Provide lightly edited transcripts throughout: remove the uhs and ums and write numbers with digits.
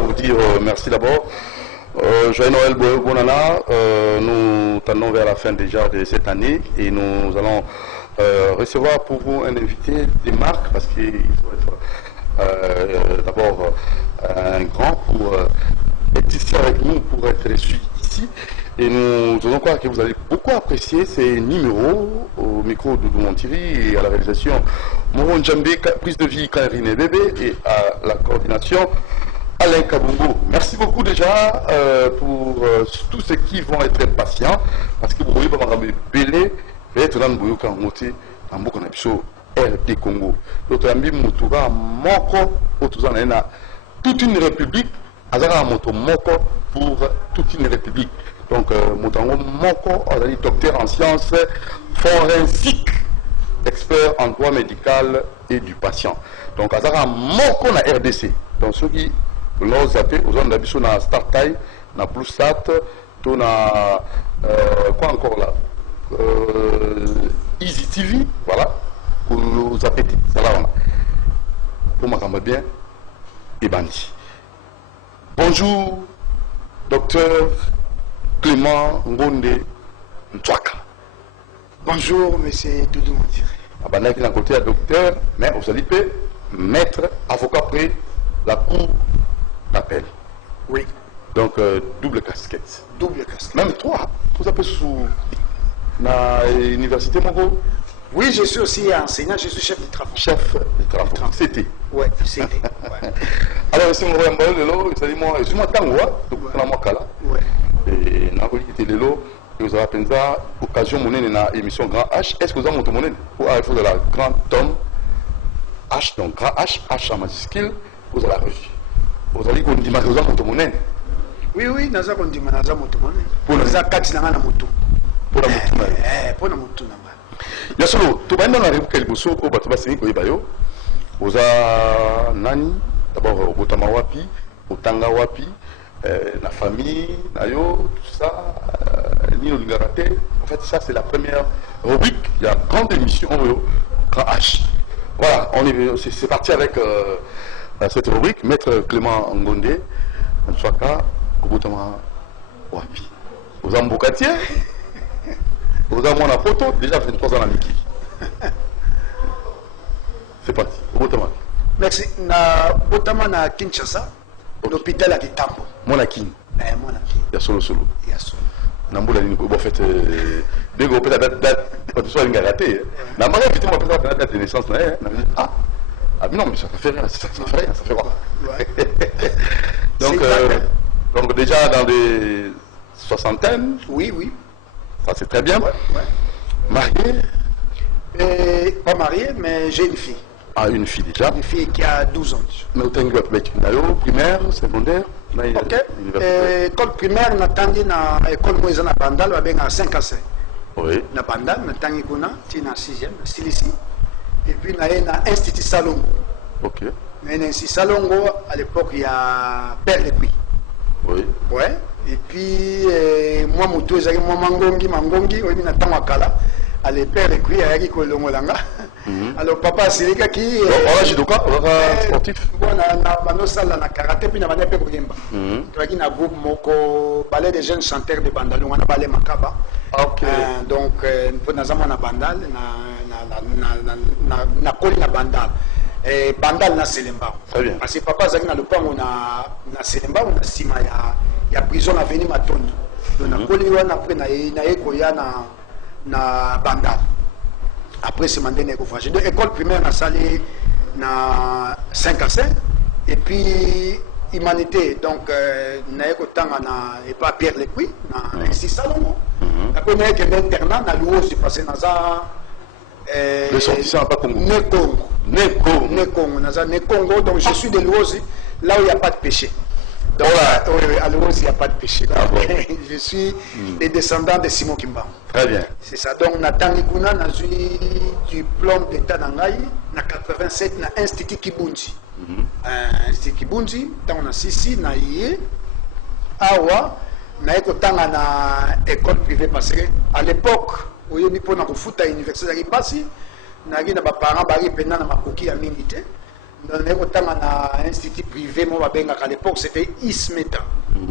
vous dire merci d'abord. Joyeux Noël Bonana, nous tendons vers la fin déjà de cette année et nous allons recevoir pour vous un invité des marques parce qu'il faut être d'abord un grand pour être ici avec nous, pour être reçu ici. Et nous allons croire que vous allez beaucoup apprécier ces numéros au micro de Monthiri et à la réalisation Moron Djambé, prise de vie Karine Bébé et à la coordination Alain Kabongo. Merci beaucoup déjà pour tous ceux qui vont être patients parce que vous voyez pas mal belé être dans le boyau quand on est en beaucoup RD Congo. L'autre ami Moutoura Moko toute une république, Azara Moto Moko pour toute une république. Donc, Moutango Moko, docteur en sciences forensiques, expert en droit médical et du patient. Donc, Azara Moko na RDC. Donc, ceux qui l'ont zappé, aux hommes d'habitude na StarTime, na PlusSat, na quoi encore là Easy TV, voilà, pour nos appétits. Ça là, on a. Pour ma bien, et bandit. Bonjour, docteur Clément Ngonde Ntwaka. Bonjour, monsieur Doudou Monthiri. Abana qui est à côté à docteur, mais vous allez maître, avocat près la cour d'appel. Oui. Donc, double casquette. Double casquette. Même toi, vous appelez sous l'université Mongo. Oui, je suis aussi enseignant, je suis chef de travaux. Chef de travaux. C'était. Oui, c'était. Ouais. Alors, c'est mon voyage, c'est moi, je suis moi Tangoa, donc c'est moi Kala. Oui. Et Napoli qui était là, vous avez appelé ça occasion monnaie dans l'émission Grand H. Est-ce que vous avez monté monnaie pour il faut de la grande tome H, donc Grand H, H en majuscule, vous avez la revue. Vous avez dit qu'on dit que vous avez monté monnaie. Oui, oui, nous avons dit que nous avons monté monnaie. Pour nous avons dit que nous avons moto. Pour la moto. Pour la moto. Yasolo, tu vas dans la république Kaliboso, au Bataba Séni Koyebayo, vous avez Nani, d'abord au Botama Wapi, au Tanga Wapi. La famille, Nayo, tout ça, Nino Lingarate. En fait, ça, c'est la première rubrique. Il y a une grande émission, Grand H. Voilà, c'est parti avec cette rubrique. Maître Clément Ngonde, Ntwaka, Obotama Wapi. Vous avez un beau quartier. Vous avez mon photo, déjà 23 ans à Miki. C'est parti, Obotama. Merci. Na Botama na Kinshasa. L'hôpital à Kitambo. Mon akin. Mon akin. Il y a solo. Il y a solo. Namboula ni en fait dès qu'on peut la date quand tu sois une raté. La mariage était moi peut-être la date de naissance là ah mais non mais ça fait rien, ça fait rien, ça fait quoi. Donc déjà dans des soixantaines. Oui. Ça c'est très bien. Ouais. Marié? Pas marié mais j'ai une fille. Ah, une fille déjà. Une fille qui a 12 ans. Mais vous avez une primaire, secondaire? Ok. École primaire, on attend dans l'école Moïse na Bandal, à 5 à 5. Oui. Na Bandal, on attend qu'il y a 6e, Silici. Et puis, on a l'Institut Salongo. Ok. Mais l'Institut Salongo, à l'époque, il y a Père Lepui. Oui. Ouais. Et puis, moi, Moutou, j'ai Mangongi, oui, on attend à Kala. À l'époque, il y a qui alors papa c'est les gars qui voilà judoka sportif bon na sala na karaté puis na bana pe kuyemba tu na groupe moko ballet des jeunes chanteurs de Bandal on a ballet makaba OK donc pour na zama na Bandal na koli na Bandal et Bandal na Selemba très bien parce que papa zaki na lupango na Selemba on a sima ya prison avenue Matondo donc na koli wana après na ekoya na Bandal. Après, c'est mandé à voyager. Donc, école primaire, on a salé na 5 à 5. Et puis, humanité, donc, on a eu pas Pierre Lepui, on a ici Salomon. Après, on a eu un internat, on a loué aussi passé dans ça. Le sortissant pas Congo. Nekongo. Donc, je suis de Louosi, là où il n'y a pas de péché. Donc, à Louosi, il n'y a pas de péché. Je suis les descendants de Simon Kimba. Très bien. C'est ça. Donc, Nathan Niguna a eu diplôme d'état d'Angaï, en 87, dans l'Institut Kibunzi. Institut Kibunzi, dans on a Sissi, na Iye, Awa, na école privée parce qu'à l'époque, où il y a eu une foot à l'université de Rimbasi, na parents bari pendant na makoki à minité. On est un institut privé, à l'époque c'était ISMETA,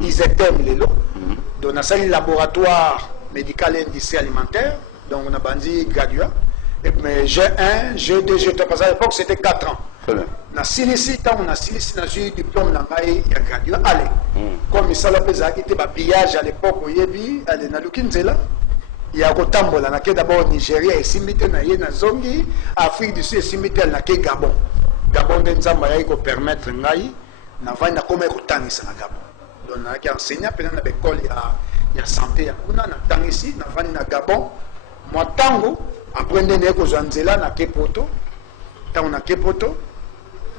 ISETEM Lelo. Donc on a un laboratoire médical et industrie alimentaire, donc on a bandi graduat. Mais G1, G2, G3, parce qu'à l'époque c'était 4 ans. Na silisi tant on a silisi na j'ai diplôme na ngai ya graduat allez comme ça la pesa était ba pillage à l'époque oyebi allez na lukinzela ya kotambola na ke d'abord Nigeria et simité na ye na zongi Afrique du Sud simité na ke Gabon de nzamba ya ko permettre ngai na vana comme ko tangisa na Gabon donc na ki enseignant pendant na école ya santé ya kuna na tangisi na vana na Gabon moi tango aprendre ne ko zanzela na ke poto tant na ke poto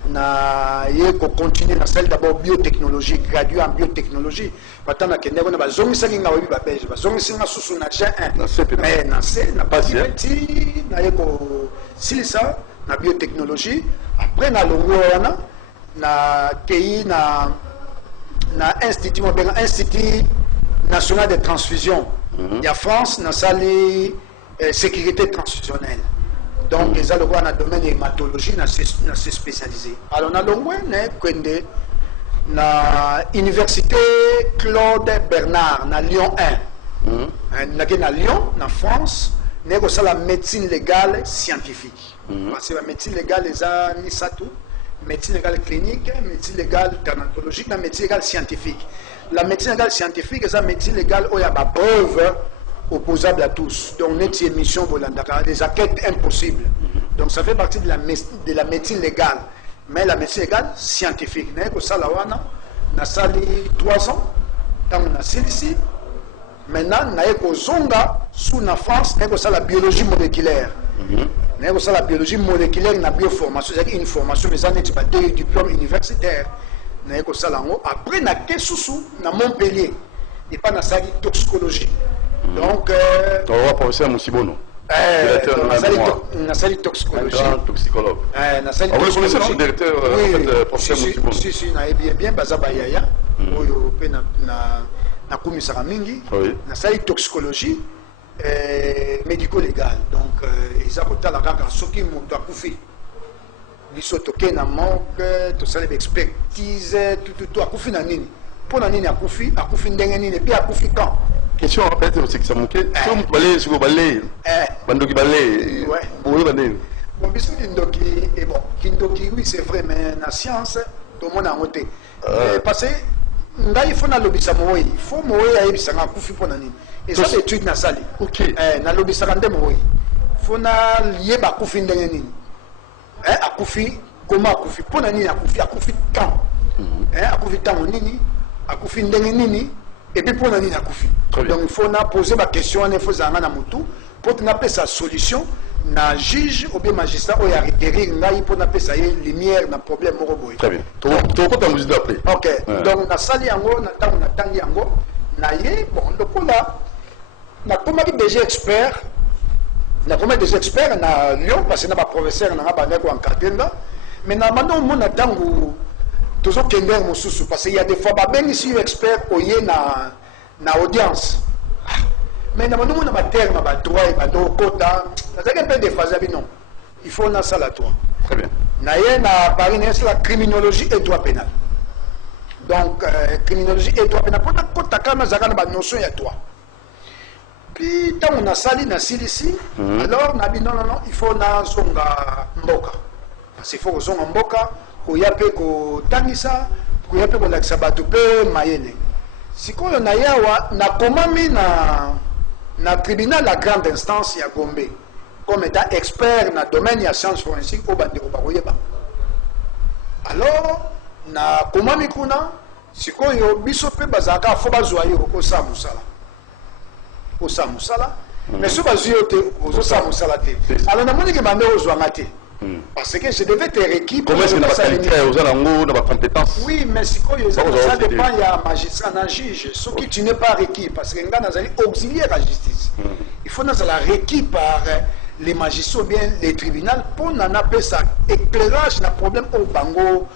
na ye ko continuer na celle d'abord biotechnologie gradué en biotechnologie maintenant na kende na bazongi sangi nga webi ba belge bazongi singa susu na G1 mais na C na pas petit na ye ko silisa na biotechnologie après na longo wana na KI na institut national de transfusion il y a France na sali sécurité transfusionnelle. Donc, les allocs dans le domaine de l'hématologie, on s'est spécialisé. Alors, on a l'université Claude Bernard, à Lyon 1. On a Lyon, en France, on a la médecine légale scientifique. Parce que la médecine légale, les a tout. Médecine légale clinique, médecine légale dermatologique, la médecine légale scientifique. La médecine légale scientifique, c'est la médecine légale où il y a des preuves opposable à tous. Donc, notre émission volontaire, des enquêtes impossibles. Donc, ça fait partie de la médecine légale. Mais la médecine légale scientifique. On a sali 3 ans. On a ici. Maintenant, on a sous la France, on a la biologie moléculaire. On a la biologie moléculaire, on a la bioformation. C'est-à-dire une formation, mais on a des diplômes universitaires. Après, on a Montpellier. Et pas dans la toxicologie. Donc, on va professeur Moussibono. On a sali toxicologie. Un grand toxicologue. Vous connaissez le directeur professeur Moussibono? Si, on a bien, Bazaba Yaya. Na komisara mingi. Na sali toxicologie médico-légale. Donc, ils ont la gaga, ceux qui m'ont accoufi. Ils sont toqués na manque, tout ça, l'expertise, tout, accoufi na nini. Pour la nini accoufi ndenge nini, puis accoufi quand? Question rapide, c'est que ça manquait. Si vous balez, si vous balez, bandoki balé, vous balez. Bon, bisous Kindoki, et bon, Kindoki, oui, c'est vrai, mais la science, tout le monde a noté. Parce que, il faut na lobby samoui, il faut mourir à Ebisanga, Koufi pour Nani. Et ça, c'est étude na sali. Ok. Na lobby sarande mourir. Il faut na lier ba Koufi ndengeni. Akoufi, comment Akoufi? Pour Nani, Akoufi quand? Akoufi tant nini? Akoufi ndengeni. Et puis pour Nani Akoufi. Donc il faut poser ma question, il faut zanga na mutu pour que sa solution na juge ou bien magistrat ou ya requérir ngai pour na pesa lumière na problème moroboy. Très bien. To ko musique d'après. OK. Donc na sali yango na tangi yango na ye bon lokola na komaki déjà expert na Lyon parce que na ba professeur na ba ndeko encadrer mais na mando mona tangu toujours kender mosusu parce qu'il y a des fois ba ben ici expert oye na audience mais na mando na ba terme ba droit et ba dokota na zaka peu de phase non il faut na sala toi très bien na ye na Paris na la criminologie et droit pénal donc criminologie et droit pénal pour na kota kana zaka na ba notion ya droit puis tant on a sali na silisi alors na bi non il faut na zonga mboka parce qu'il faut zonga mboka koyape ko tangisa koyape ko lakisa bato pe mayele sikoyo na yawa na komami na tribunal la grande instance ya Gombe comme étant expert na domaine ya science forensique au bandeko bakoyeba alors na komami kuna sikoyo biso pe bazaka fo bazwa yo ko sa musala mais so bazwi yo te ozo sa musala te alors na moni ke bande ozwa ngate parce que je devais être requis pour comment est-ce que vous avez des compétences? Oui, mais ça dépend, il y a un magistrat, un juge. Ce qui tu n'es pas requis, parce que nous sommes auxiliaires à la justice. Il faut nous requis par les magistrats ou bien les tribunaux pour nous appeler ça éclairage d'un problème au Bango.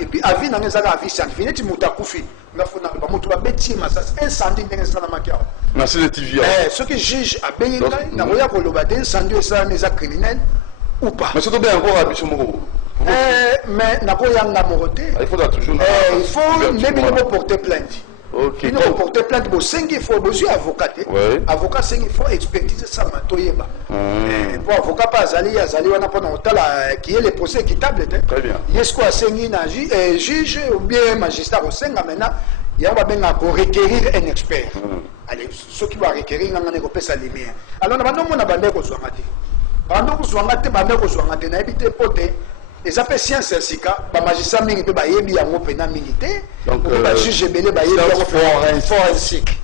Et puis, avis dans les avis scientifiques, tu m'as coupé. Il faut que tu bêtis, mais ça c'est incendie dans les maquillages. Merci de TV. Ce qui juge à Benga, il y a un incendie, ça criminel. Ou pas. Mais surtout bien encore à Bichomoro. Mais n'a pas yanga moroté. Il faut toujours. Il faut même porter plainte. Ok. Il faut porter plainte. Bon, 5 il faut besoin avocat. Avocat 5 il faut expertise ça matoyeba. Pour avocat pas azali on a pas dans qui est le procès équitable. Très bien. Est-ce quoi 5 juge ou bien magistrat au 5 maintenant il y a requérir un expert. Allez, ceux qui vont requérir n'ont pas sa lumière. Alors nous avons na bande ko zwangate. Bande ko zwangate bande ko zwangate na ebité poté. Et ça fait science sika ba magistrat mingi pe ba yebi yango pena milité. Donc ba juge belé ba yebi yango forensique.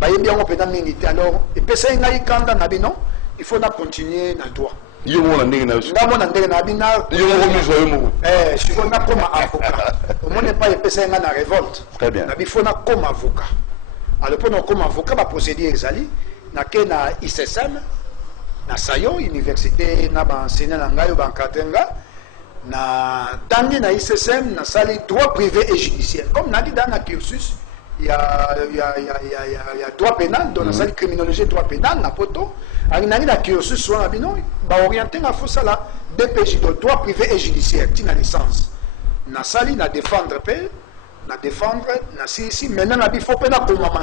Ba yebi yango pena milité. Alors et pesa ngai kanda na bino, il faut na continuer na droit. Yo mona ndenge na bina yo mo je suis comme avocat. Au moins pas pesa na révolte. Très bien. Na bi faut na comme avocat. Alors pour nous comme avocat ba procéder ezali na ke na ICSM na sayo université na ba enseigner na ngai ba katenga na tangi na ICSM na sali droit privé et judiciaire comme na dit dans la cursus il y a droit pénal dans la salle criminologie droit pénal na poto ani na cursus soit na bino ba orienter na fo sala DPJ droit privé et judiciaire tina licence na sali na défendre pe na défendre na si maintenant na bi faut pe na komama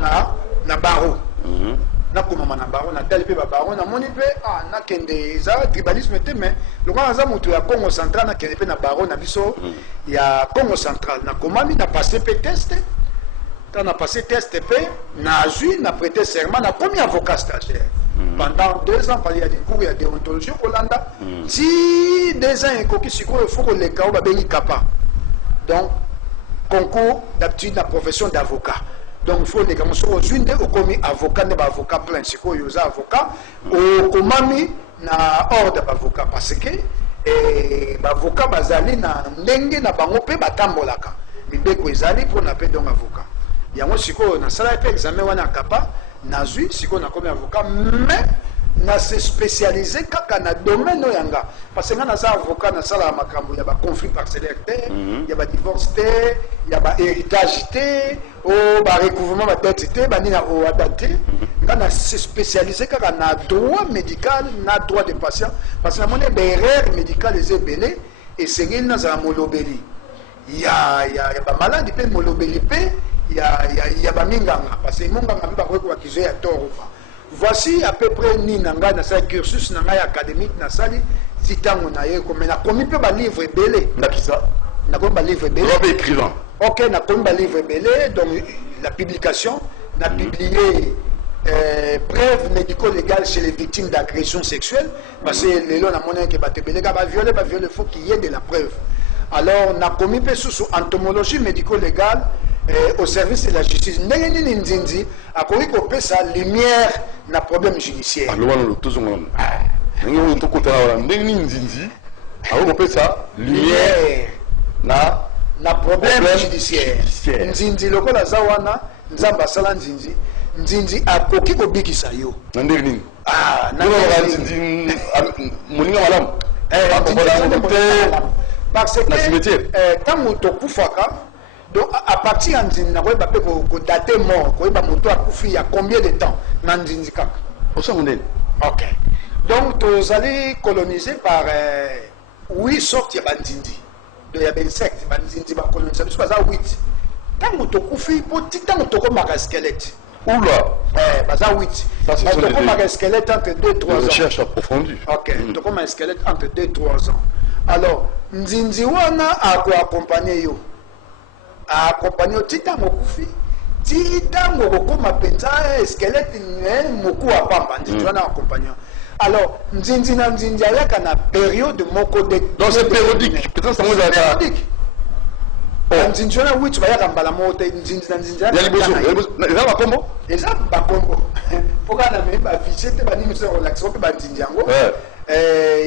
na barreau na komama na barreau na tel pe ba barreau na moni pe na kende za tribalisme te mais le grand za mutu ya Congo central na kende pe na barreau na biso ya Congo central na komami na passé pe test quand on a passé test pe na ju na prêté serment na premier avocat stagiaire pendant 2 ans il y a des cours il y a déontologie au Hollanda si 2 ans il faut que les cas ba bengi capa donc concours d'aptitude la profession d'avocat. Donc il faut les commencer aux unes au commis avocat ne avocat plein c'est quoi yosa avocat au komami na ordre d'avocat parce que avocat bazali na ndenge na bango pe batambolaka mibeko ezali pour na pe donc avocat yango siko na sala pe examen wana kapa na zui siko na comme avocat mais na se spécialiser kaka na domaine yanga parce que na za avocat na sala makambo ya ba conflit parcellaire ya ba divorce te ya ba héritage te o ba recouvrement ba dette te ba ni na o adapté na se spécialiser kaka na droit médical na droit des patients parce que na mone ba erreur médicale les ebele et c'est na za molobeli ya ba maladie pe molobeli pe ya ba minganga parce que monganga ba ko ko kizo ya toro. Voici à peu près ni nanga na sa cursus nanga académique na sali zitango na ye comme na komi pe ba livre belé na kisa na ko ba livre belé droit écrivain OK na komi ba livre belé donc la publication n'a publié preuves médico-légales chez les victimes d'agressions sexuelles parce que les gens na monnaie que ba te belé ba violer faut qu'il y ait de la preuve. Alors na komi pe sous entomologie médico-légale au service de la justice ndenge nini nzinzi akoki kopesa lumière na problème judiciaire alobana tozongona ndenge tokotana wala ndenge nini nzinzi akoki kopesa lumière na problème judiciaire nzinzi lokola za wana nzambe asala nzinzi akoki kobikisa yo na ndenge nini na nzinzi moninga malamu parce que ntango tokufaka donc à partir de nzinzi na koyeba pe ko dater mort koyeba moto akufi il y a combien de temps na nzinzi kaka OK donc tozali colonisé par 8 sortes ya banzinzi donc ya insectes banzinzi ba colonisé biso baza 8 tango tokufi po titango tokomaka squelette oula baza 8 tokomaka squelette entre 2 3 ans recherche approfondie OK tokomaka squelette entre 2 3 ans alors nzinzi wana ako accompagner yo accompagné titango kufi titango kokoma penza squelette moku apamba nzinzi wana accompagné alors nzinzi na nzinzi ayaka na période moko de donc c'est périodique peut-être ça vous a périodique nzinzi wana witch bayaka mbala moko te nzinzi na nzinzi ya liboso eza bakombo eza bakombo poka na me bafiche te banini so relaxation pe banzinzi yango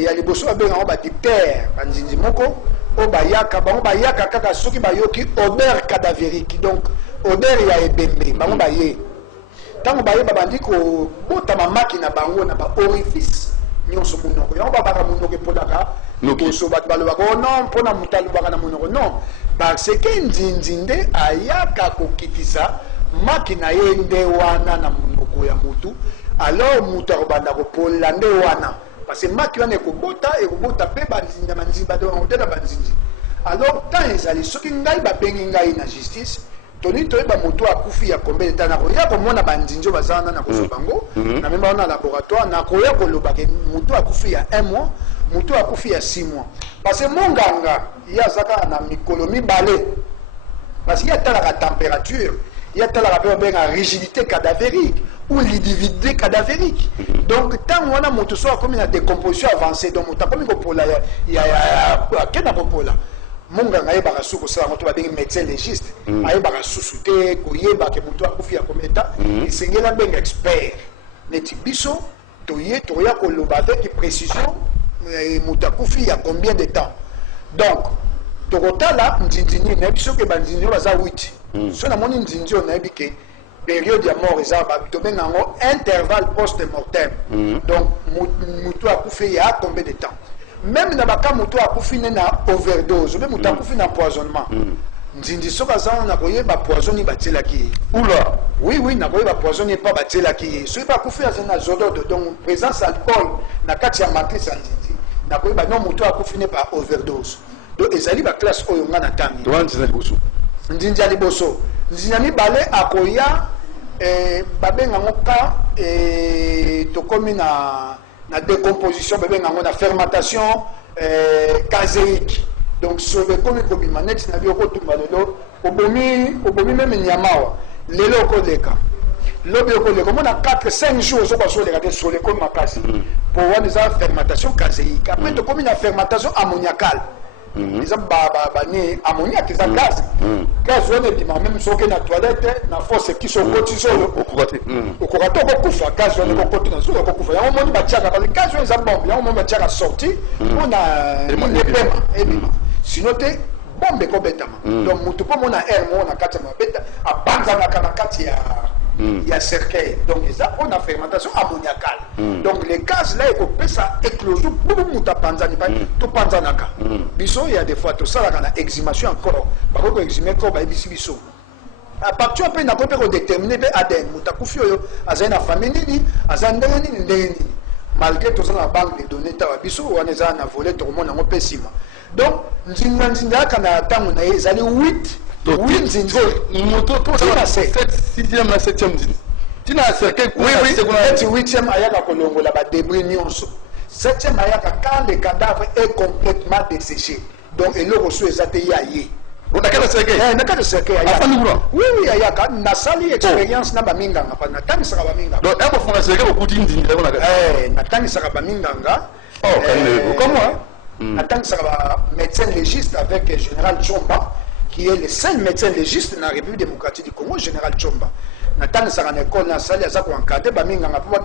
ya liboso babengango badictere banzinzi moko o bayaka bango bayaka kaka soki bayoki odeur cadavérique donc odeur ya ebembe bango baye ntango baye babandi kobotama maki na bango na baorifice nyonso monoko yango babaka monoko epondaka liboso bato balobaka non mpona moto alobaka na monoko non parce que nzinzi nde ayaka kokitisa maki na ye nde wana na monoko ya motu alors moto akobanda kopola nde wana parce que maki wana ekobota pe banzinzi na banzinzi bato na banzinzi. Alors tant ezali soki ngai babengi ngai na justice toni toyeba moto akufi ya combien de temps nakoya komona banzinzi bazana na koso bango na même na laboratoire nakoya koloba ke moto akufi ya 1 mois moto akufi ya 6 mois parce que monganga ya zaka na mikolo mibale parce qu'il y a la température il y a la rigidité cadavérique ou l'idivité cadavérique. Donc, tant qu'on a mon soit comme une décomposition avancée, donc on a comme il y a quel apopola. Mon gars, il y a sous ça, on a un médecin légiste, il y a sous-souté, il y a que mon toit confie à combien de temps, et c'est un expert. Mais Tibiso, tu y a avec précision, mon toit confie à combien de temps. Donc, Torotala, Ndindini, Nebiso, que Bandini was a 8. So, na moni Ndindini, on a dit que période de mort, ils ont intervalle post-mortem. Donc, Moutou a couffé à combien de temps? Même dans le cas Moutou a couffé na overdose, même Moutou a couffé na empoisonnement. Ndindi Sokazan n'a pas poisonné batela qui. Oula! Oui, n'a pas poisonné pas batela qui. Ce n'est pas couffé à un azodo, donc présence alcool, n'a qu'à tirer matrice à Ndindi. N'a pas non Moutou a couffé par overdose. Donc, ils allaient à la classe où on a attendu. Ndindi Aliboso. Ndindi Balé à Koya. Babé ngamoka tokomi na décomposition babé na fermentation caséique donc sur le comme kobi manette na bioko tumba lelo obomi même nyamawa lelo ko leka lobi ko leka mona 4-5 jours so paso leka sur le comme makasi pour voir des fermentation caséique après tokomi na fermentation ammoniacale ils ont ni ammoniaque ils ont gaz gaz on est même sur que la toilette na force qui sont cotisés au courato kokufa gaz on est cotisé sur kokufa ya on ba tiaka parce que gaz ils ont bombe ya on ba tiaka sorti on a les sinon te bombe ko betama donc mutu po mona air mo na kati ma beta a banza na kati ya il y a cercueil donc ça on a fermentation ammoniacale donc les gaz là ils peut ça éclosion pour muta panzani pas tout panzanaka biso il y a des fois tout ça là na exhumation encore ba ko exhumer ko ba bisi biso à partir après na ko pe ko déterminer be ADN muta kufi oyo azana famille ni azanda ni malgré tout ça la banque de données ta biso on est na voler tout le monde en pesima donc nzinga kana tangu na ezali 8 oui, Nzinzo, moto tout ça c'est 6e na 7e dit. Tu n'as cercueil oui, 8e ayaka kolongo la ba débris nyonso. 7e ayaka quand le cadavre est complètement desséché. Donc et le reçu ezate yaye. On a qu'à cercueil. Na ka cercueil ayaka. Oui, ayaka na sali expérience na ba minganga pa na tani saka ba minganga. Donc un fois na cercueil beaucoup d'indinga on a. Na tani saka ba minganga. Oh, comme moi. Na tani saka ba médecin légiste avec général Chomba. Qui est le seul médecin légiste dans la République démocratique du Congo, Général Chomba. Nathan Saran école na salle za ko encadrer ba minga ngapa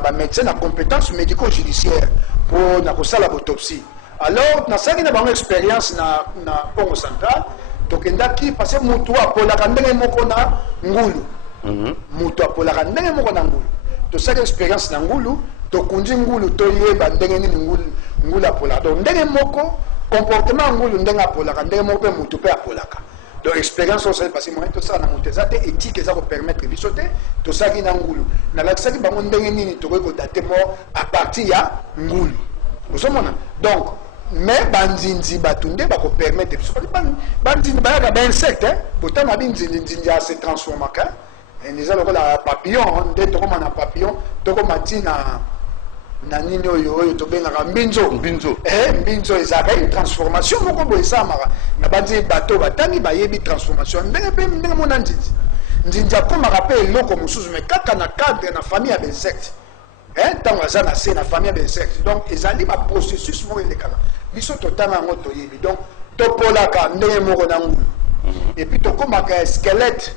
ba médecin na compétence médico-judiciaire pour na ko sala autopsie. Alors na sali na ba expérience na Congo central to kendaki parce que mutu apola kandenge moko na ngulu. Mutu apola kandenge moko na ngulu. To sala expérience na ngulu to kunji ngulu to yeba ndenge ni ngulu apola. Donc ndenge moko comportement ngulu ndenga polaka ndenge moko mutu pe apolaka donc expérience aussi parce que moi tout ça na mutezate éthique ça ko permettre bisote to ça ki na ngulu na lakisaki bango ndenge nini to ko dater mort à partir ya ngulu osomona donc mais bandinzi batunde ba ko permettre biso bandinzi ba ya ba insecte pourtant ma bandinzi ya se transformer ka et les alors la papillon de to ko na papillon to ko matina na nini oyo to bengaka mbinzo ezaka une transformation moko boye esamaka na bandi bato batangi bayebi transformation ndenge mona nzinzi akomaka mpe eloko mosusu mais kaka na cadre na famille ya bainsecte ntango aza na se na famille ya bainsecte donc ezali baprocessus moko elekaka biso totanga yango toyebi donc topolaka ndenge moko na ngulu epuis tokomaka squelette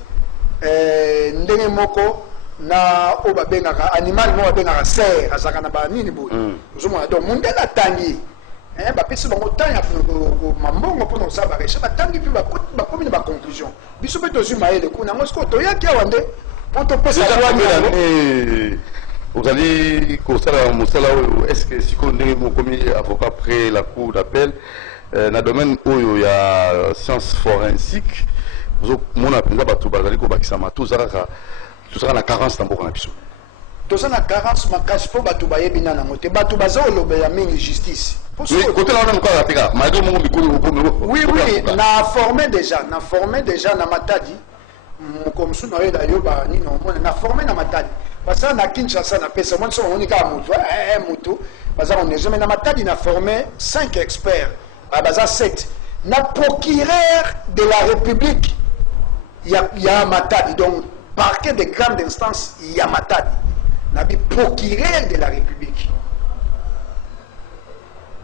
ndenge moko na o babengaka animal mo babengaka serre azaka na banini boye ozomona donc mundela tangi bapesi bango ntango ya mambongo mpona kosala bareche batangi mpe bakomi na baconclusion biso mpe tozwi mayele kuna yango sikoyo toyaki awa nde mpo topesa ozali kosala mosala oyo est ce que sikoyo ndenge mokomi avocat après la cour d'appel na domaine oyo ya science forensique ozomona mpenza bato bazali kobakisama tozalaka tout ça la carence dans beaucoup d'habitudes. toza na carence makasi mpo bato bayebi nanango te bato baza olobela mingi justice côté là on a encore la pega malgré mon oui na formé déjà na matadi comme ça na yeda yoba ni no mona na formé na matadi parce que na Kinshasa na pesa moi so on ka mutu parce on est jamais na matadi na formé 5 experts baza 7 na procureur de la République il y a matadi donc parquet de grande instance il y a matadi na bi procureur de la République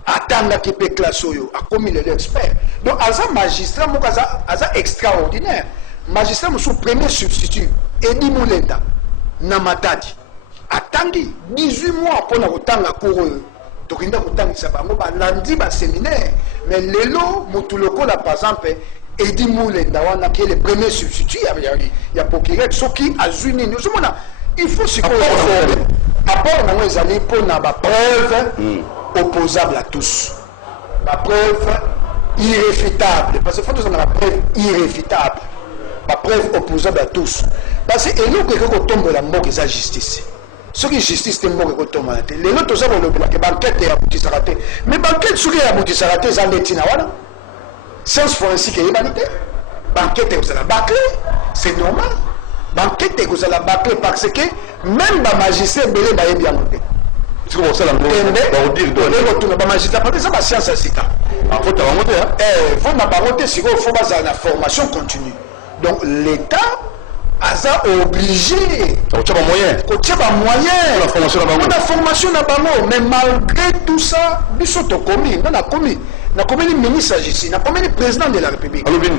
atanga qui peut classer yo a commis l'expert donc aza magistrat mo aza extraordinaire magistrat mo sous premier substitut Edi Mulenda na matadi atangi 18 mois pour na kotanga cours tokinda kotangisa bango ba lundi ba séminaire mais lelo mutu lokola par exemple Edi Mulenda wana qui est le premier substitut ya procureur soki azuni nous somona il faut se conformer apport na moi ezali pour na ba preuve opposable à tous la preuve irréfutable parce que faut nous la preuve irréfutable la preuve opposable à tous parce que nous que tombe la mort de la justice ce qui justice c'est mort que tombe la tête les autres ça le que banquette et abouti raté mais banquette ce qui abouti raté ça netina voilà science forensique et humanité banquette vous la bâclé c'est normal banquette vous la bâclé parce que même ba magistrat belé ba bien monté tu vois ça là on dire retourner ba magistrat parce que ça ba science à cita en faut remonter faut na ba monter si faut baser la formation continue donc l'état asa obligé tu as moyen la formation na bango mais malgré tout ça biso to commis na commis le ministre ici na commis le président de la République alors bien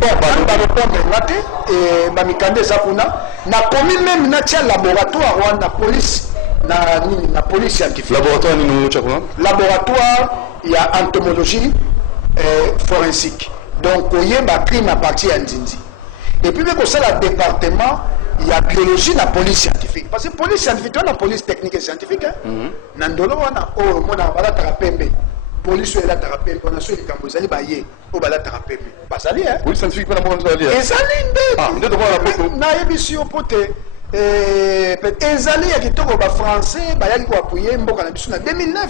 bon ba répondre ngate et ba mikande za kuna na commis même na tia laboratoire wana police na police scientifique laboratoire ni nous chakuna laboratoire il y a entomologie forensique donc oyeba crime à partir ndindi et puis que ça le département il y a biologie na police scientifique parce que police scientifique on a police technique et scientifique na ndolo wana o mona bala tarapembe police est là tarapembe on a sur les cambozali baye o bala tarapembe basali police scientifique pas na mona basali ezali nde na ebisi opote ezali ya kitoko ba français bayaki ko appuyer mboka na biso na 2009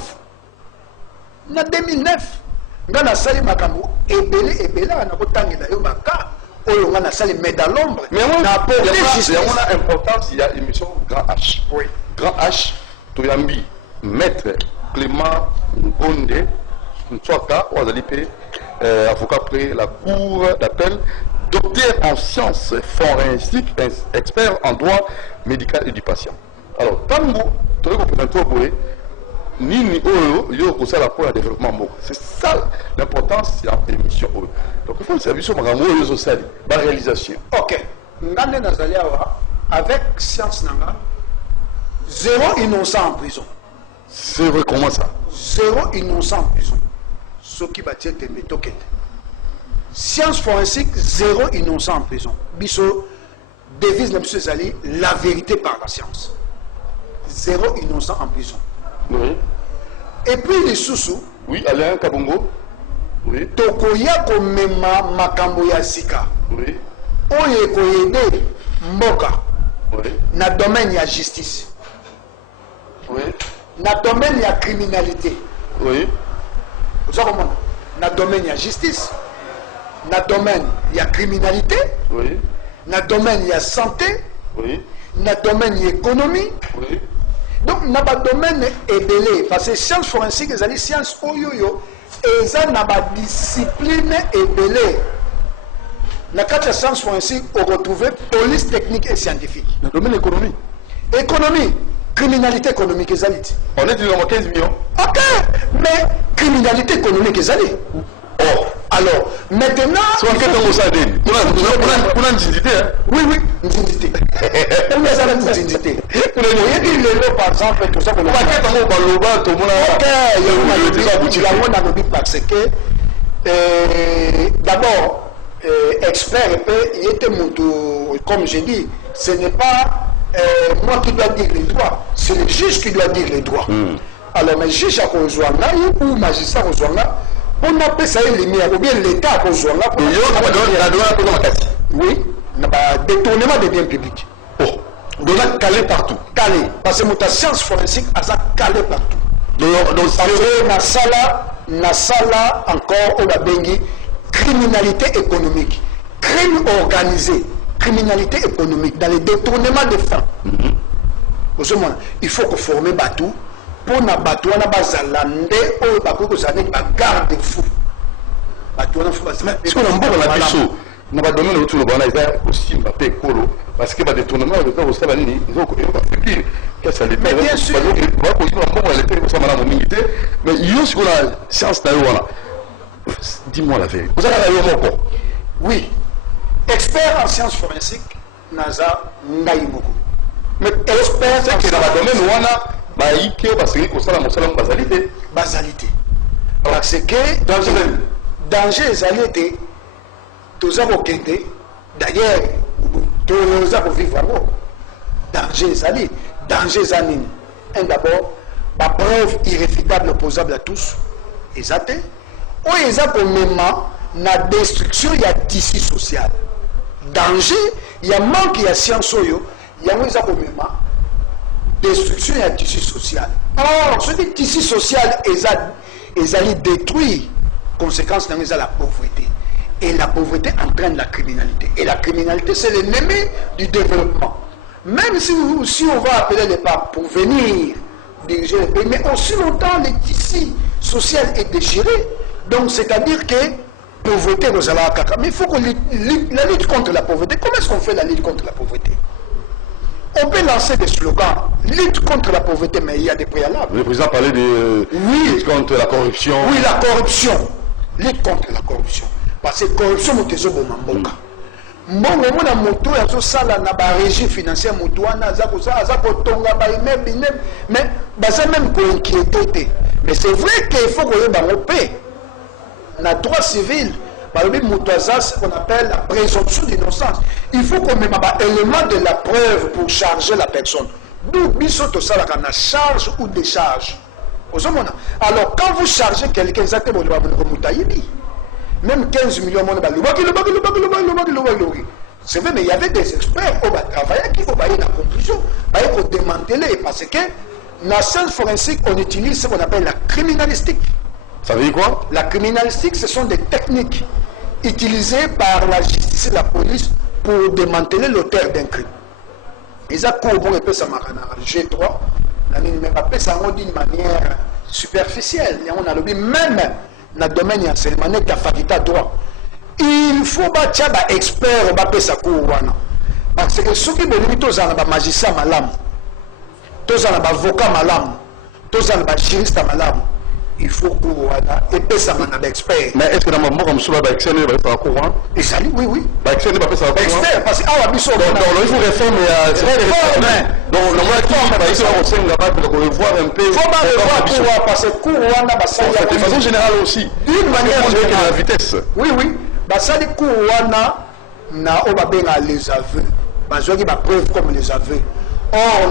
nga na sali makambo ebele na kotangela yo baka oyo nga na sali mais dans l'ombre mais il y a une importance il y a émission Grand H oui Grand H toyambi maître Clément Bonde Ntswaka wazali pe avocat près la cour d'appel docteur en sciences forensiques expert en droit médical et du patient alors tango toyé ko présenter boye nini oyo yo ko sala pour le développement moko c'est ça l'importance ya émission oyo donc il faut le service makambo oyo zo sali ba réalisation OK ngande nazali awa avec science nanga zéro innocent en prison c'est vrai comment ça zéro innocent en prison ce qui va tirer des token science forensique zéro innocent en prison biso devise na biso ezali la vérité par la science zéro innocent en prison. Oui. Et puis les sous-sous. Oui, Alain Kabongo. Oui. Tokoya komema makambo ya sika. Oui. Oye koyede mboka. Oui. Na domaine ya justice. Oui. Na domaine ya criminalité. Oui. Vous savez comment? Na domaine ya justice. Na domaine ya criminalité. Oui. Na domaine ya santé. Oui. Na domaine ya économie. Oui. Donc, na ba domaine ebele parce que science forensique ezali science oyoyo eza na ba discipline ebele. Na kati ya science forensique on retrouve police technique et scientifique. Le domaine économie. Économie, criminalité économique ezali. On est dans 15 millions. OK, mais criminalité économique ezali. Oh, alors maintenant c'est enquête on ça dit. On a d'identité hein. Oui oui, d'identité. On a ça d'identité. Il dit le par exemple tout ça qu'on a. Enquête on va loba tout monde. OK, il y a un abouti parce que d'abord expert il était comme je dis, ce n'est pas moi qui dois dire les droits, c'est le juge qui doit dire les droits. Alors mais juge à Kozwanga ou magistrat Kozwanga on appelle ça une lumière ou bien l'État à Kozwanga pour oui, na détournement des biens publics. Oh, Donc là, calé partout. Calé. Parce que mon science forensique a ça calé partout. Donc Parce que na sala encore au Babengi, criminalité économique, crime organisé, criminalité économique, dans les détournements de fonds. Il faut que former Batou pour na Batou na bazalande ou Bakou que ça n'est pas garde fou. Batou na fou bazalande. Est-ce qu'on a beaucoup la biseau? N'a pas donné le tour de Banaïda aussi Mbappé Kolo parce que les détournements de temps au Sabani ils ont fait pire. Qu'est-ce que ça Mais bien sûr. Mais il y a ce qu'on a science d'ailleurs. Dis-moi la vérité. Vous avez la vérité. Oui. Expert en sciences forensiques, Naza Ngaïmoko. Mais expert c'est que dans le domaine où on a baïké parce que ça la monsala basalité. Basalité. Parce que danger est tous à d'ailleurs, tous à vivre danger est danger est d'abord, la preuve irréfutable opposable à tous, et athées, ou ils ont même la destruction, il y a tissu social. Danger, il y a manque, il y a science, il y a même destruction, il y a tissu social. Or, ce tissu social est détruit, conséquence de la pauvreté. Et la pauvreté entraîne la criminalité. Et la criminalité, c'est l'ennemi du développement. Même si on va appeler les papes pour venir diriger le pays, mais aussi longtemps, le tissu social est déchiré. Donc, c'est-à-dire que pauvreté, vous allez à caca. Mais il faut que la lutte contre la pauvreté, comment est-ce qu'on fait la lutte contre la pauvreté? On peut lancer des slogans, lutte contre la pauvreté, mais il y a des préalables. Le président parlait de lutte contre la corruption. Oui, la corruption. Lutte contre la corruption. Parce que la corruption, c'est ce bon mamboka. Mbongo mona moto ya zo sala na ba régie financière moto wana za ko tonga ba immeuble mais baza même ko inquiéter. Mais c'est vrai qu'il faut que ba paix na droit civil par le moto za ce qu'on appelle la présomption d'innocence. Il faut qu'on mette un élément de la preuve pour charger la personne. D'où biso to sala na charge ou décharge. Alors quand vous chargez quelqu'un exactement le moutayibi même 15 millions de c'est vrai, mais il y avait des experts qui ont travaillé, qui ont eu la conclusion, qui ont démantelé, parce que dans la science forensique, on utilise ce qu'on appelle la criminalistique. Ça veut dire quoi? La criminalistique, ce sont des techniques utilisées par la justice et la police pour démanteler l'auteur d'un crime. Ils ont couru ça G3, mais ça d'une manière superficielle. On a le même dans le domaine d'enseignement, il faut que les experts fassent parce que ceux qui sont des magistrats malam, tous les avocats malam, tous les juristes malam, il faut que ça des experts. Mais est-ce que dans le moment comme ça, il va être courant? Et ça, oui, oui. Expert, parce que il faut réformer. Donc, le mois qui va revoir un peu. Il faut revoir parce que de façon générale aussi. D'une manière générale. La vitesse. Oui, oui. Ça, les Kourouana, les aveux. Ils ont preuve comme les aveux. Or,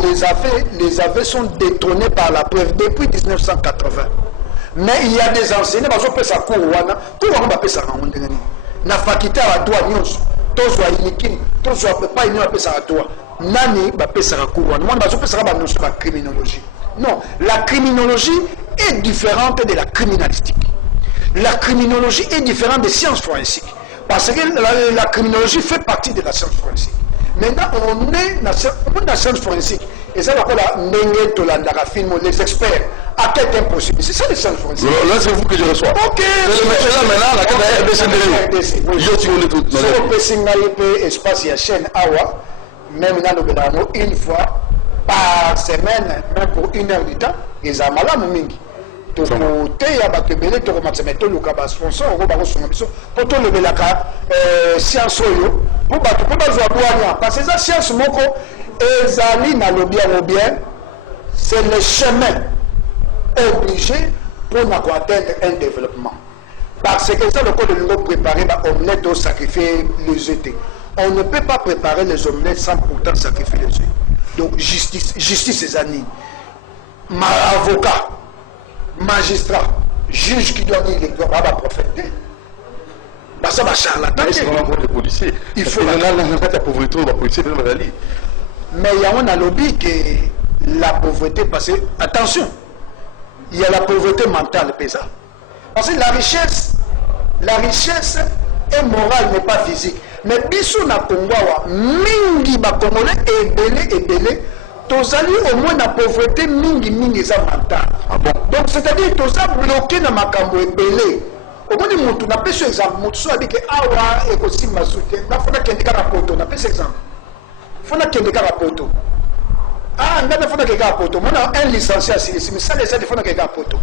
les aveux sont détrônés par la preuve depuis 1980. Mais il y a des enseignants qui ont fait ça Kourouana. Kourouana va faire ça en Ondengani. Na faculté à droit, tous soit iniquine, tous soit pas une appel ça à toi. Nani va faire ça Kourouana. Moi, je vais faire ça la criminologie. Non, la criminologie est différente de la criminalistique. La criminologie est différente des sciences forensiques. Parce que la criminologie fait partie de la science forensique. Maintenant, on est dans la science forensique. Et ça, les experts. À quel temps possible? C'est ça les sciences forensiques. Là, c'est vous que je reçois. Ok. Là, maintenant, la carte est espace et chaîne Awa, même une fois par semaine, même pour 1 heure du temps, ils ont malade mingi. Il y a des bébés qui ont été sponsor, pour tout le belaka science pour parce que la science moko ezali na le bien, c'est le chemin obligé pour atteindre un développement. Parce que ça, le code de l'eau préparer l'omelette ou sacrifier les œufs. On ne peut pas préparer les omelettes sans pourtant sacrifier les œufs. Donc, justice et amis, avocat, magistrat, juge qui doit dire les droits à prophète. Ça va charlatan. C'est vraiment pour les policiers. Il faut la pauvreté, les policiers, Mais il y a un lobby que la pauvreté, parce que, attention, il y a la pauvreté mentale, ça. Parce que la richesse est morale, mais pas physique. Mais biso na Congo, mingi ba Congolais ebele, tozali au moins la pauvreté mingi za mentale. Ah bon? Donc c'est-à-dire toza bloqué na makambo ebele. Au moins mutu na pesa exemple, mutu so abike awa ekosimba soutien. Na fona kendika na poto, na pesa exemple. Fona kendika na poto. Ah, ndana fona kendika na poto. Mona un licencié assis, mais ça les aides fona kendika na poto.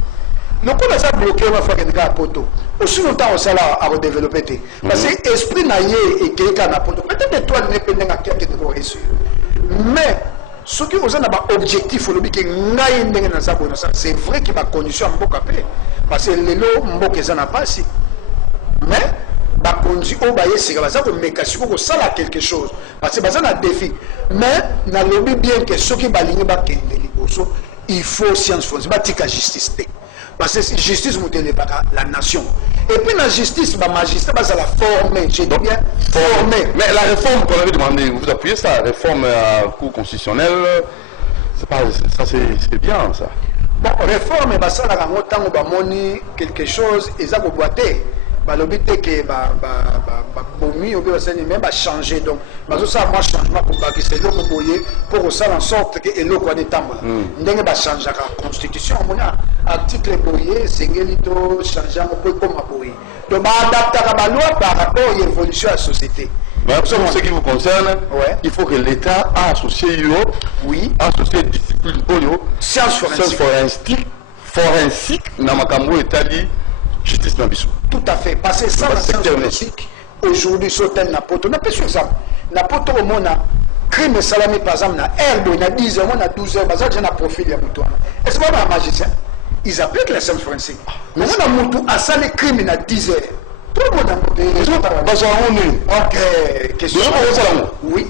Le coup là ça bloqué on va faire kendika na poto. Aussi longtemps on sala à redévelopper. Parce que esprit na yé et kendika na poto. Peut-être toi ne pendant à quelque de réussir. Mais ce qui vous a un objectif, c'est vrai qu'il y a une condition à parce que les lots n'a pas si. Mais la condition c'est que ça a quelque chose. Parce que c'est un défi. Mais dans le bien que ceux qui balinent il faut science fonds, c'est la justice. Parce que la justice la nation. Et puis la justice, la magistrat, c'est la former. J'ai dit bien former. Mais la réforme qu'on avait demandé, vous appuyez ça, la réforme à cour constitutionnelle, ça c'est bien ça. Bon, réforme, ça la montagne, quelque chose, et ça va l'objet que même changer donc ça moi changement pour que c'est là pour ça en sorte que l'eau quoi des temps ndenge ba changer la constitution mon article boyer sengeli changer comme boyer donc ba adapter la loi par rapport à l'évolution de la société. Mais pour ce qui vous concerne, ouais. Il faut que l'État associe associé discipline science forensique na makambo etali justice na biso. Tout à fait. Parce que ça, la science forensique, aujourd'hui, sautel na poto. Na pas ça. Na poto au monde, crime salami par exemple, na herbe, na 10 heures, na 12 heures, bazar, j'ai un profil ya mutu. Est-ce que c'est un magicien? Ils appliquent la science forensique. Mais on a mutu à ça les crimes na 10 heures. Tout le monde a mutu. Ok. Question. Oui.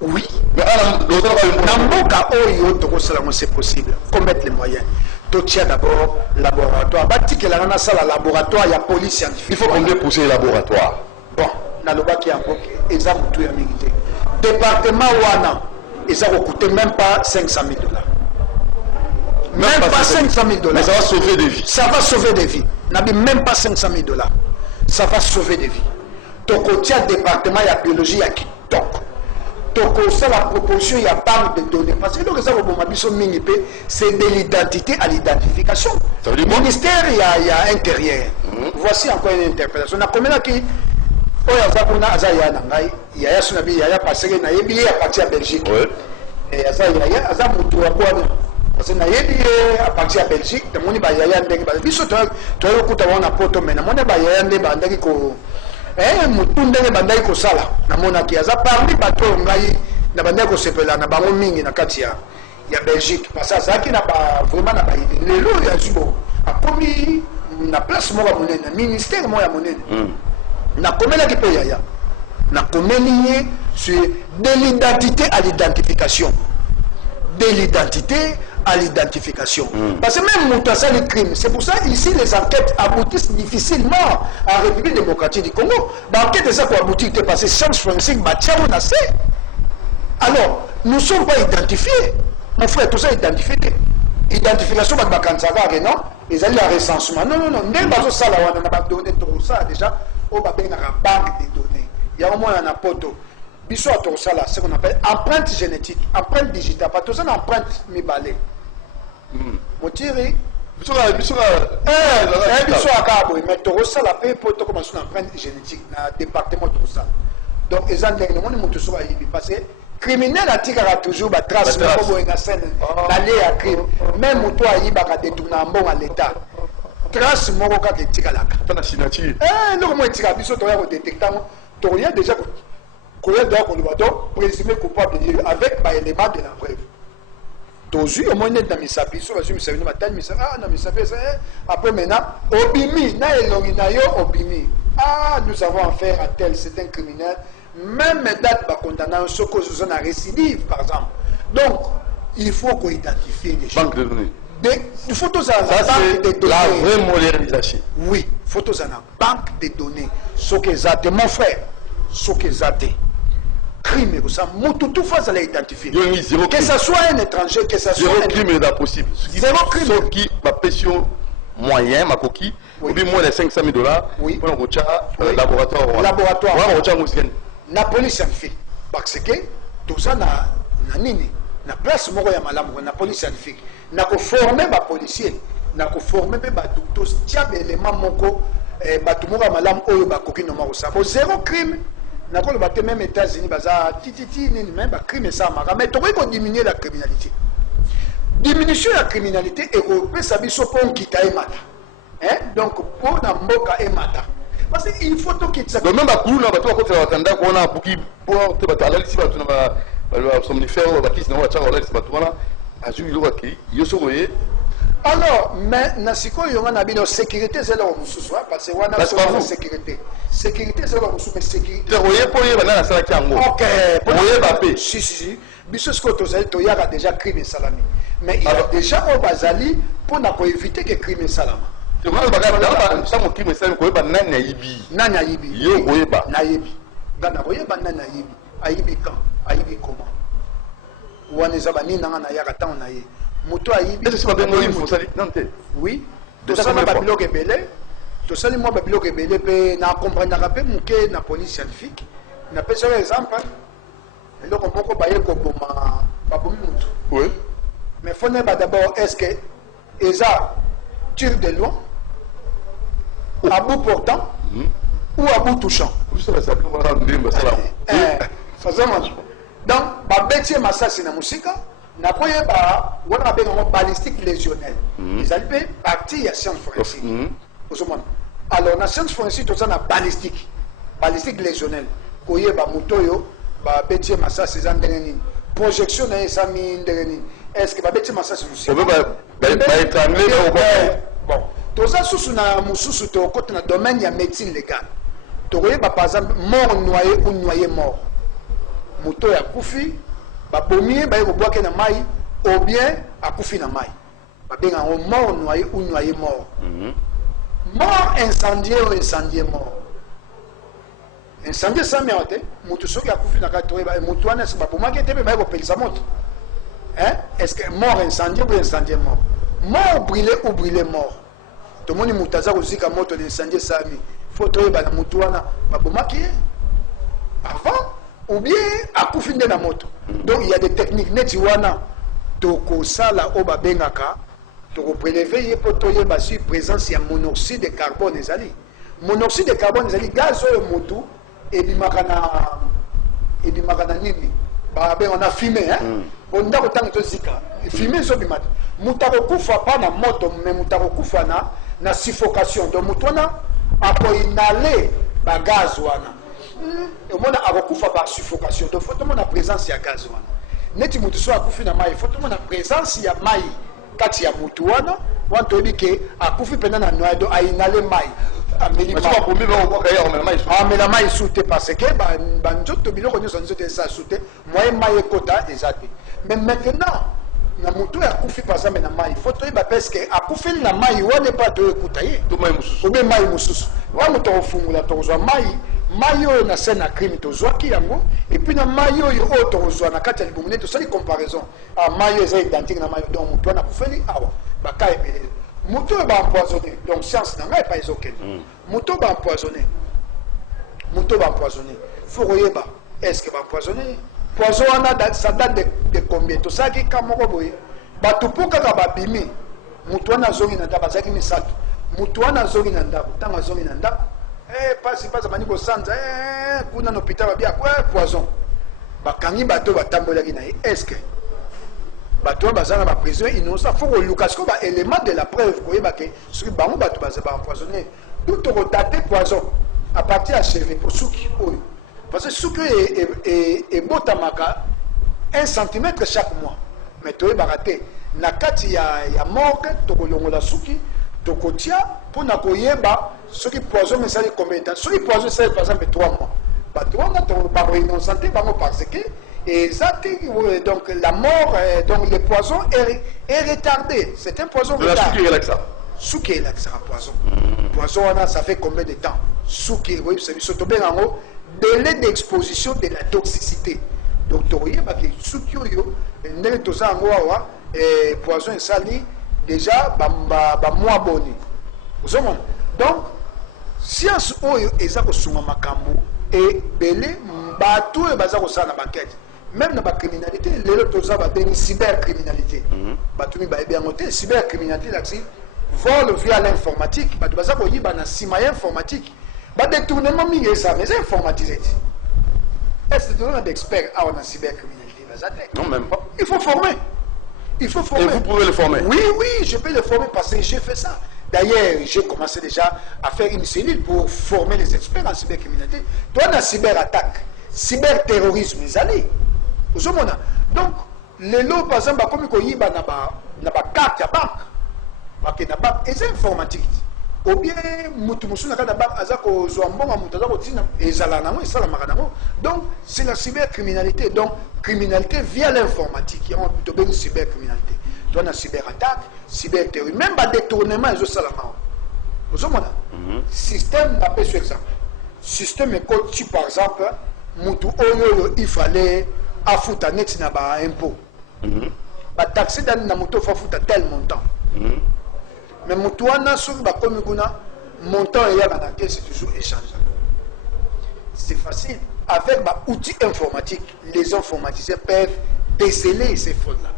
Oui. Mais c'est possible. Faut mettre les moyens. Tu tiens d'abord laboratoire. Laboratoire, il y a police scientifique. Il faut combien pousser le laboratoire? Bon, dans le bac, il y a un exemple tout est militaire. Département Wana, ils ont coûté même pas 500 000 $. Même pas 500 000 $. Mais ça va sauver des vies. Ça va sauver des vies. N'a même pas 500 000 $. Ça va sauver des vies. Donc, au département, il y a biologie, il y a qui. Donc, ça la proposition, il y a banque de données. Parce que c'est de l'identité à l'identification. Le ministère, il y a intérieur. Voici encore une interprétation. On a combien qui il y a passé à partir de Belgique. Et il y a parce que à partir de Belgique, il y a mutundenge bandai ko sala namona ki aza parmi bato ngai na bandai ko sepela na bango mingi na kati ya Belgique parce que ça qui na ba vraiment na ba lelo ya zubo akomi na place mo ba monene ministère mo ya monene na komela ki pe ya na komeli sur de l'identité à l'identification de l'identité à l'identification. Parce que même Moutassa les crimes, c'est pour ça ici les enquêtes aboutissent difficilement en République démocratique du Congo. L'enquête est ça pour aboutir, parce que science forensique, alors, nous ne sommes pas identifiés. Mon frère, tout ça est identifié. Identification, non? Ils allaient à recensement. Non. Ça, on a donné tout ça déjà. On va bien à la banque des données. Il y a au moins un poto. Biso à ça là, ce qu'on appelle empreinte génétique, empreinte digitale. Pas tout ça, empreinte mi balai. Mon tiré. Biso à cabo, mais tout ça là, pour tout commencer une empreinte génétique dans le département tout ça. Donc, ils ont dit que nous avons tout ça parce que criminel a tiré toujours la trace, d'aller à crime. Même toi, il a détourné un bon à l'État. Trace, mon cas qui tire la carte. La signature. Non, moi, il tire à biso, tu as détecté. Tu as déjà. Donc, présumé coupable avec un élément de la preuve. Tozu, au moins, dans mes sapis, sur je me suis après maintenant, Obimi, Obimi. Ah, nous avons affaire à tel, c'est un criminel. Même date va condamner ce que je suis en récidive, par exemple. Donc, il faut qu'on identifie les gens. Banque de données. Des photos à la banque de données. La vraie modernisation. Oui, photos à la banque de données. Ce que j'ai mon frère, ce que j'ai crime ça mutu tout face à l'identifier zéro que ça soit un étranger que ça soit zéro crime est possible zéro crime qui ma pension moyen ma coquille ou bien moins de 500 000 $, oui, pour le laboratoire la police scientifique parce que tout ça na nini na place moko ya malamu na police scientifique na ko former ba policier na ko former pe ba tout tia élément moko ba tout moko malamu oyo ba koki no mako sa zéro crime na ko le baté même États-Unis baza tititi nini même ba crime ça maka mais to ko diminuer la criminalité diminution de la criminalité et au peut s'abisso pour quitter emata donc pour na mboka emata parce qu'il faut tout quitter ça même ba kuna ba to ko tra tanda ko na pour qui pour te ba ala lisi ba tuna ba somnifère ba kisi na wa cha ala lisi ba tuna azu ilo ba ki yoso boye alors mais na siko yonga na bino sécurité c'est là au mususu parce que wana so sécurité c'est là au mususu mais sécurité oye pour ye bana na sala kyango OK oye ba pe si biso ce que to yaka déjà crime salami mais il a déjà au bazali pour na ko éviter que crime salama to ma ba ga ça mo crime salami ko ba nani yibi yo oye ba na yibi gana oye ba nani yibi ayibi quand ayibi comment wana za bani na yaka tan na ye moto ayibi c'est pas bien moi il faut ça non te oui to ça na ba bloc ebele to ça moi ba bloc ebele pe na comprendre ka pe muke na police scientifique na pe sur exemple eloko moko baye ko boma babomi mutu oui mais faut ne pas d'abord est-ce que eza tire de loin à bout portant ou à bout touchant donc babeti masasi na musika na koye ba wana benga balistique lésionnelle ils allaient partie ya science forensique alors na science forensique to ça na balistique lésionnelle koye ba mutoyo ba beti masasi za ndenge nini projection na esa mi ndenge nini est-ce que ba beti masasi musika ba étranglé bon to ça sous na mususu to côté na domaine ya médecine légale to koye ba par exemple mort noyé ou noyé mort moto ya kufi ba bomi ba ko boake na mai ou bien akufi na mai ba benga o mort noyé ou noyé mort mort incendié ou incendié mort incendie ça mérite moto soki akufi na kato ba moto wana ba bomake te ba ko pelisa moto est-ce que mort incendié ou incendié mort brûlé ou brûlé mort to moni mutaza ko zika moto l'incendie ça mi faut to ba na moto wana ba bomake avant ou bien akufi nde na moto donc il y a des techniques neti wana toko sala o babengaka toko prélever ye poto ye ba sur présence ya monoxyde de carbone ezali gaz oyo motu ebimaka na nini ba benga na fumée on ndako tango to zika fumée zo bimata mutako kufa pa na moto mais mutako kufa na suffocation donc mutona ako inhaler ba gaz wana omona akokufa par suffocation donc faut tomona présence ya gaz wana neti mutu so akufi na mai faut tomona présence ya mai kati ya mutu wana toyebi ke akufi mpena na noyade ainale mai amela mai su te parce que banzoto biloko nyonso nzoto eza su te moye mai ekota eza te mais maintenant na mutu akufi par exemple na mai faut toyeba peske akufeli na mai wana epa toyekuta ye obe mai mosusu wana tokofungula tokozwa mai oyo na scène na crime tozwaki yango et puis na mai oyo tokozwa na kati ya libumu neti tosali comparaison mai oyo eza identique na mai donc mutu wana akufeli awa baka ebele mutu oyo baempoisonné donc science na ngai epa ezokende mutu oyo baempoisonné faut koyeba est-ce que baempoisonné poison wana ça date de combien tosalaki ka moko boye bato mpo kaka babimi mutu wana azongi na ndako azalaki misato mutu wana azongi na ndako ntango azongi na ndako pasi bani kosanza kuna na hôpital babia poison bakangi bato batambolaki na ye est-ce que bato wana baza na baprison innocent faut koluka siko baélément de la preuve koyeba ke soki bango bato baza baempoisonné tout tokodate poison à partir ya cheve po suki oyo parce que suki oyo ebotamaka 1 cm chaque mois mais toyebaka te na kati ya morgue tokolongola suki tokotia mpona koyeba soki poison esali combien de temps soki poison esali par exemple 3 mois bato wana bakoinnocente bango parce que exact donc la mort donc le poison est retardé c'est un poison retardé suki relaxa poison poison wana ça fait combien de temps suki oui c'est biso tobenga ngo délai d'exposition de la toxicité. Docteur Yebaki Soukioyo, Ndele Toza Angwawa, poison et sali, déjà, moins bonné. Donc, science Oyo, Ezako Souma Makambo, et Belé, Batou et Bazako Sana Banquette. Même dans la criminalité, les autres ont une cybercriminalité. Batou est bien noté, cybercriminalité, vol via l'informatique, Bazako Yiba na Simaïa informatique. Détournement, mais c'est informatisé. Est-ce que tu as des experts en cybercriminalité? Non, même pas. Il faut former. Il faut former. Et vous pouvez le former? Oui, oui, je peux le former parce que j'ai fait ça. D'ailleurs, j'ai commencé déjà à faire une cellule pour former les experts en cybercriminalité. Toi, dans la cyberattaque, cyberterrorisme, les allés. Donc, les lots, par exemple, comme il y a une carte à banque, et c'est informatique. Ou bien, donc c'est la cybercriminalité, donc criminalité via l'informatique, il y a une cybercriminalité. Donc la cyberattaque, cyberterrorisme, même pas détournement, ils ont ça la main. Système d'appel sur exemple. Système école, par exemple, il fallait affouter un net na ba impôt. Taxer dans la moto, il faut foutre tel montant. Mais Moutouana, sur Bakomiguna, montant et la caisse, c'est toujours échangeable. C'est facile. Avec l'outil informatique, les informatiseurs peuvent déceler ces fraudes-là.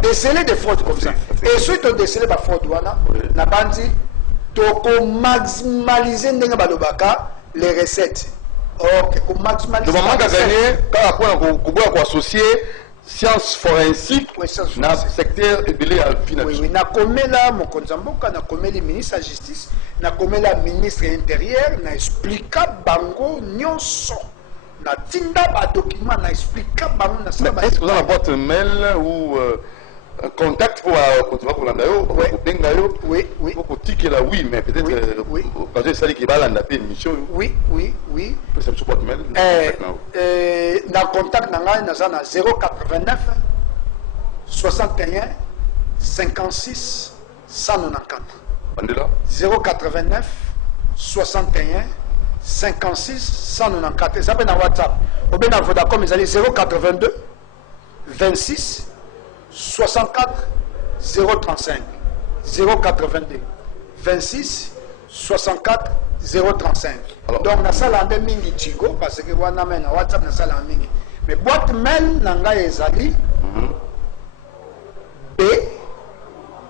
Déceler des fraudes comme ça. Et ceux qui ont décelé la fraude, la bande, donc maximaliser les recettes. Ok, pour maximaliser. Le moment qu'a gagné, quand on a associé science forensique dans le secteur financier. Oui, na komela mon konzamboka na komeli ministre de la justice, na komela ministre intérieur, na explica bango nyonso. Na tinda ba document na explica bango na ça. Est-ce que vous avez une boîte mail ou un contact pour continuer pour l'andayo, pour bengayo? Oui, oui. Pour ticket là, oui, mais peut-être quand j'ai sali qui va l'andaper émission. Oui, oui, oui. Peut être boîte mail. Dans contact na 089 61 56 194. 089 61 56 194. Ça peut dans WhatsApp. Ou bien dans Vodacom, ils allaient 082 26 64 035. 082 26 64 035. Alors, donc, na sala ande mingi Tigo parce que wana men na WhatsApp na sala mingi. Mais boîte mail nanga ezali B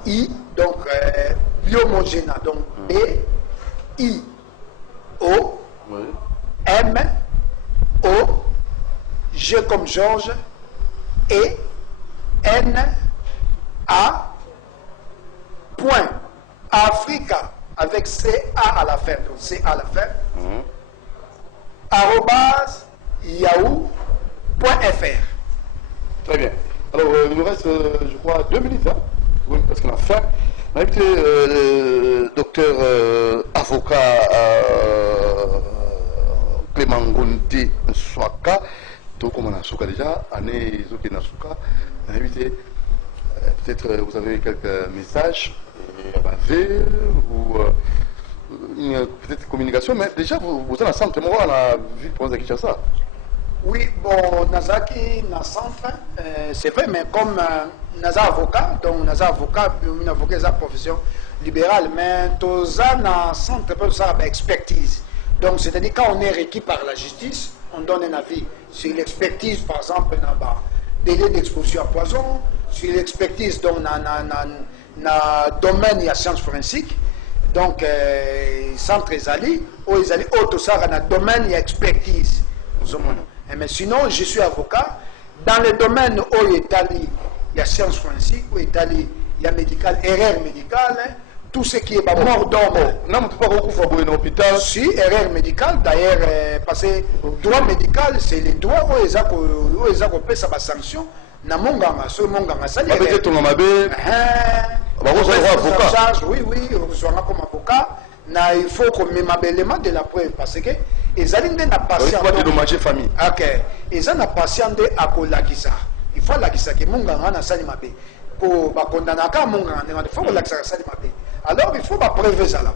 I donc biomogéna donc B I O M O G comme Georges E N A point Africa avec CA à la fin, donc CA à la fin, arrobase yahoo.fr. Très bien. Alors, il nous reste, je crois, 2 minutes, hein, oui, parce qu'on a faim. On a invité le docteur avocat Clément Gondé Nswaka, donc comme on a Souka déjà, année Zoké Nasuka. On a invité, peut-être vous avez quelques messages à baver ou peut-être communication, mais déjà vous êtes en centre, moi on a vu le province de Kinshasa. Oui, bon, Nazaki, na centre, c'est vrai, mais comme Naza avocat, donc Naza avocat, un avocat est profession libérale, mais tous na centre peut ça expertise. Donc c'est-à-dire quand on est requis par la justice, on donne un avis sur l'expertise, par exemple, délai d'exposition à poison, sur l'expertise donc na domaine il y a sciences forensiques. Donc centre Ezali, ou Ezali auto ça dans domaine il y a expertise. Mais sinon, je suis avocat. Dans le domaine où il y a sciences forensiques, où il y a médical, erreur médicale, tout ce qui est pas mort d'homme. Non, tu peux pas beaucoup faire un hôpital. Si, erreur médicale, d'ailleurs, parce que droit médical, c'est les droits où ils ont fait sa sanction. Na monganga, ce monganga, ça dit. Peut-être ton amabé. Vous avez avocat. Oui, oui, vous serez comme avocat. Il faut qu'on mette l'élément de la preuve parce que ils ont des patients. Il faut dédommager famille. Ok. Ils ont des patients de akolakisa. Il faut lakisa que monganga na sali mabe. Pour condamner à monganga, il faut que lakisa sali mabe. Alors il faut pas preuve ça là.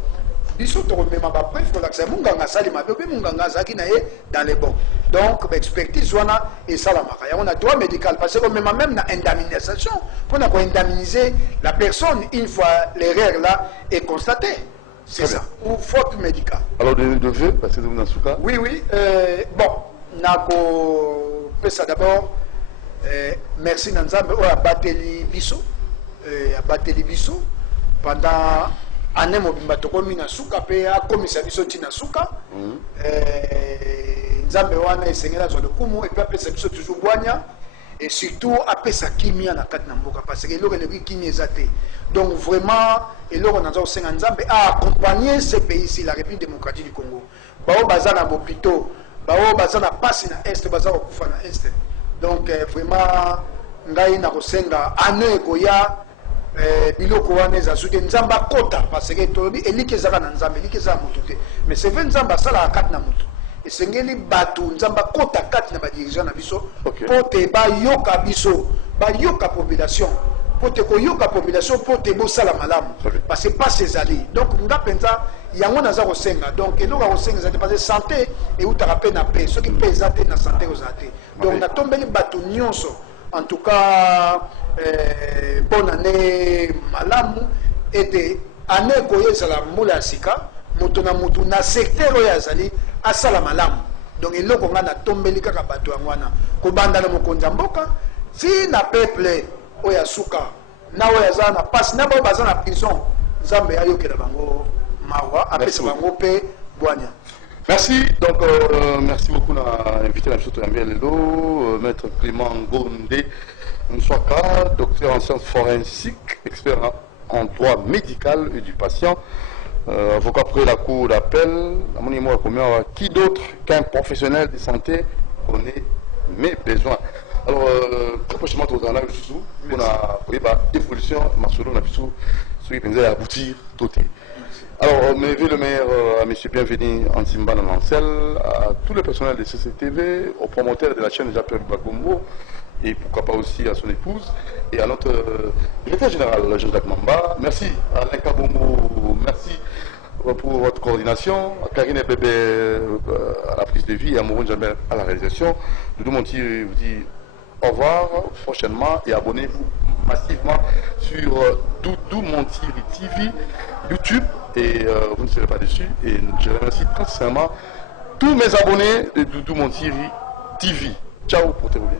biso tokomema bapreuve kolakisa munganga asali mabe mpe munganga azalaki na ye dans les bons. Donc baexpertise wana esalamaka yango na droit médical parce que komema même na indemnisation mpona koindemniser la personne une fois l'erreur là est constatée. C'est ça, ou faute médicale. Alors de fait, parce que vous n'avez pas. Oui, oui. Bon, nako pesa d'abord. Merci Nanzambe. On a battu biso, pendant année mobimba tokomi na suka pe a komisa biso tina suka. Nzambe wana esengela zo le kumu et puis apesa biso toujours boanya. Et surtout apesa kimia na kati na mboka parce que eloko elebi kimia ezate. Donc vraiment eloko naza osenga Nzambe a accompagner ce pays ici la République démocratique du Congo. Bao baza na bopito, bao baza na passe na est, baza okufa na est. Donc vraiment ngai na kosenga ane koya biloko wana ezasuki Nzambe akota parce que tolobi eliki ezaka na Nzambe, eliki ezaka mutu te. Mais c'est vrai Nzambe asala kati na mutu. Esengeli batu Nzamba kota kati na ba dirigeant na biso pote ba yoka biso ba yoka population pote ko yoka population pote bo sala malamu parce que pas ces alliés donc nga penza yango naza ko senga donc eloko ko senga parce que santé et ou tarape na paix ce qui pèse na santé aux athées donc na tombeli batu nyonso en tout cas bonne année malamu et année ko yezala mula sika mutu na secteur oyo azali asala malamu donc eloko nga na tombeli kaka bato yango wana kobanda na mokonzi ya mboka ti na peuple oyo asuka na oyo aza na pasi na bao baza na prison Nzambe ayokela bango mawa apesa bango mpe bwanya. Merci, donc merci beaucoup à invité la chute Lelo, maître Clément Gondé Nswaka, docteur en sciences forensiques, expert en droit médical et du patient. Avocat après la cour d'appel, qui d'autre qu'un professionnel de santé connaît mes besoins. Alors, très prochainement, on a une évolution, on a pu aboutir tout. Alors, mes voeux le meilleur à M. Bienvenu Antimba Nancel, à tout le personnel de CCTV, aux promoteurs de la chaîne Japon Bagombo, et pourquoi pas aussi à son épouse, et à notre directeur général, Jacques Mamba. Merci à Alain Kabongo, merci pour votre coordination, à Karine Bébé à la prise de vie et à Mouroun Jamel à la réalisation. Doudou Monti vous dit au revoir prochainement et abonnez-vous massivement sur Doudou Monti TV, YouTube, et vous ne serez pas déçus. Et je remercie très sincèrement tous mes abonnés de Doudou Monti TV. Ciao, portez-vous bien.